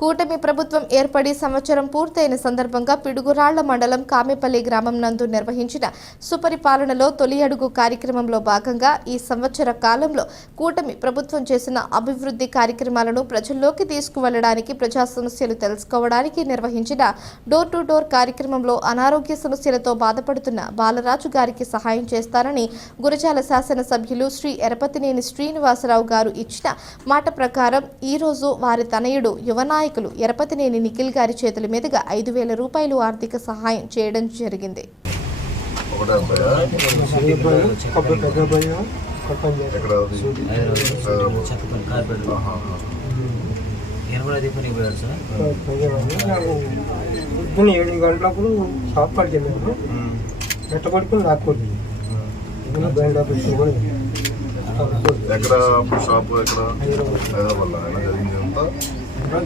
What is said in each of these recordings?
కూటమి ప్రభుత్వం ఏర్పడి సంవత్సరం పూర్తయిన సందర్భంగా పిడుగురాళ్ల మండలం కామెపల్లి గ్రామం నందు నిర్వహించిన సుపరిపాలనలో తొలి అడుగు కార్యక్రమంలో భాగంగా ఈ సంవత్సర కాలంలో కూటమి ప్రభుత్వం చేసిన అభివృద్ధి కార్యక్రమాలను ప్రజల్లోకి తీసుకువెళ్లడానికి, ప్రజా సమస్యలు తెలుసుకోవడానికి నిర్వహించిన డోర్ టు డోర్ కార్యక్రమంలో అనారోగ్య సమస్యలతో బాధపడుతున్న బాలరాజు గారికి సహాయం చేస్తారని గురజాల శాసనసభ్యులు శ్రీ ఎరపతినేని శ్రీనివాసరావు గారు ఇచ్చిన మాట ప్రకారం ఈ రోజు వారి తనయుడు యువనాయకులు ఎరపతినేని నిఖిల్ గారి చేతుల మీదుగా 5,000 రూపాయలు ఆర్థిక సహాయం చేయడం జరిగింది.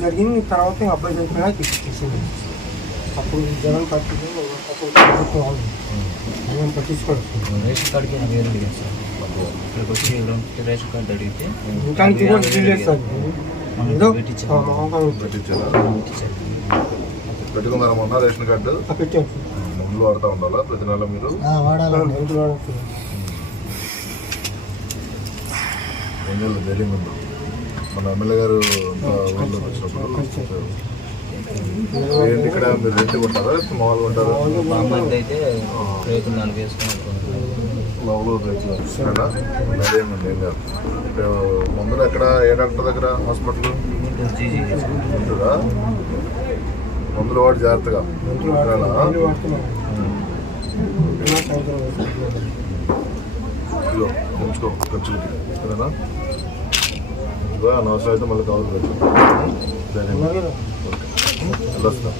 జరిగింది. తర్వాత అబ్బాయి చనిపోయినా తీసుకొచ్చింది. అప్పుడు జగన్ పార్టీ పట్టించుకోవచ్చు. రేషన్ కార్డుకి ఇక్కడికి వచ్చి రేషన్ కార్డు అడిగితే పెట్టుకున్నారమ్మా రేషన్ కార్డు ముందు వాడుతూ ఉండాలా ప్రతి నెల మీరు ఢిల్లీ ముందు మన ఎమ్మెల్యే గారు ఊళ్ళోకి వచ్చినప్పుడు ఇక్కడ మీరు రెంట్ కొంటారా మామూలుగా ఉంటారా? బామ్మది అయితే రేకులు 4 వేసుకుని లోపల రేకులు అదేమండి ఏం కాదు. ముందులో ఎక్కడ ఏ డాక్టర్ దగ్గర హాస్పిటల్ ఉంటుందా? మందులు వాడి జాగ్రత్తగా ఉంచుకో ఖర్చులకి సరేనా? అనవసరం అయితే మళ్ళీ కావాలి వెళ్ళొస్తా.